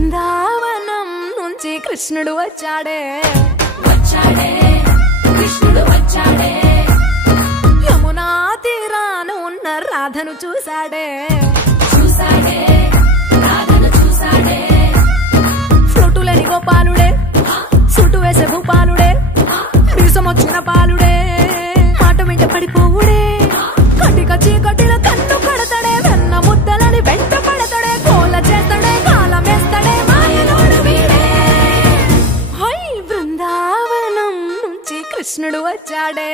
బృందావనం నుంచి కృష్ణుడు వచ్చాడే కృష్ణుడు వచ్చాడే యమునా తీరాన ఉన్న రాధను చూశాడే రాధను చూశాడే ఫ్లూటులని గోపాలుడే సూటు వేసే భూపాలుడే వీసమొచ్చిన పాలుడే మాట వెంట పడిపోవుడే కటిక చీకటిల కన్ను కడతాడే వెన్న ముద్దలని వెంట పడతాడే కోల చేస్తాడే కాలమేస్తాడే మాయలోడు వీడే హై బృందావనం నుంచి కృష్ణుడు వచ్చాడే